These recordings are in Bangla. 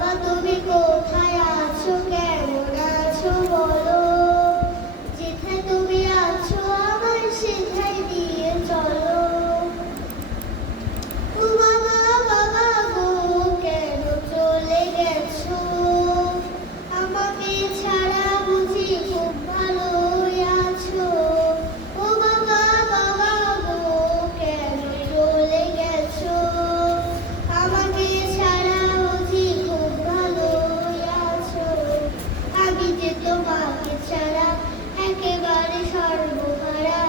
বাবা তুমি কোথায় আছো, কেমন আছো বলো, যেথায় তুমি আছো আমার সেথায় নিয়ে চলো। ও বাবা বাবা গো কেন চলে গেছো, আমাকে ছাড়া বুঝি খুব ভালো আছো। ও বাবা বাবা গো কেন চলে গেছো, আমাকে ছাড়া বুঝি খুব ভালো আছো। আমি যে তোমাকে ছাড়া একেবারে সর্বহারা,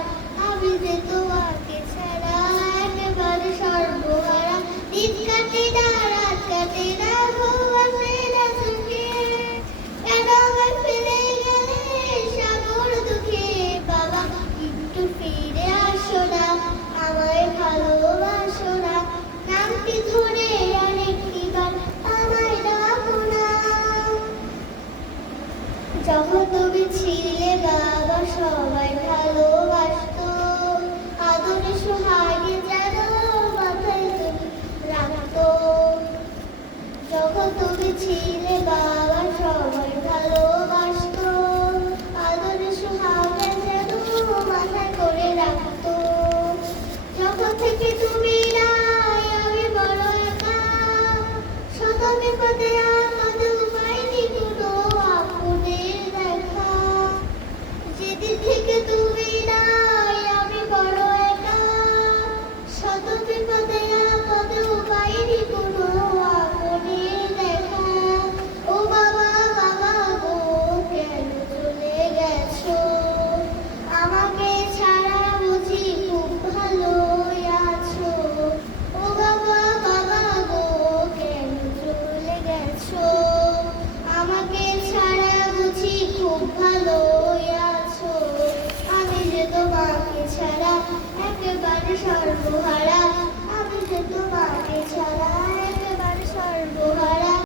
আমি যে তোমাকে ছাড়া একেবারে সর্বহারা। দিন কাটে না রাত কাটে না ঘুম আসে না চোখে, কেন আমায় ফেলে গেলে সাগর দুঃখে। বাবা একটু ফিরে আসো না, আমায় ভালোবাসো না, নামটি ধরে আরেকটিবার আমায় ডাকো না। যখন তুমি ছিলে বাবা সবাই ভালোবাসতো, আদরে সোহাগে যেন মাথায় তুমি রাখতো। যখন তুমি ছিলে বাবা সবাই ভালোবাসতো, আদরে সোহাগে যেন মাথায় করে রাখতো। যখন থেকে তুমি নাই আমি বড় একা, শত বিপদে আমাদের পাইনি কোনো আপনের দেখা। যেদিন থেকে তুমি নাই আমি বড় একা, শত বিপদে আমাদের পাইনি কোনো আপনের দেখা। ও বাবা বাবা গো কেন চলে গেছো, আমাকে ছাড়া বুঝি খুব ভালো আছো। ও বাবা বাবা গো কেন চলে গেছো, আমাকে ছাড়া বুঝি খুব ভালো আছো। আমি যে তোমাকে ছাড়া একেবারে সর্বহারা।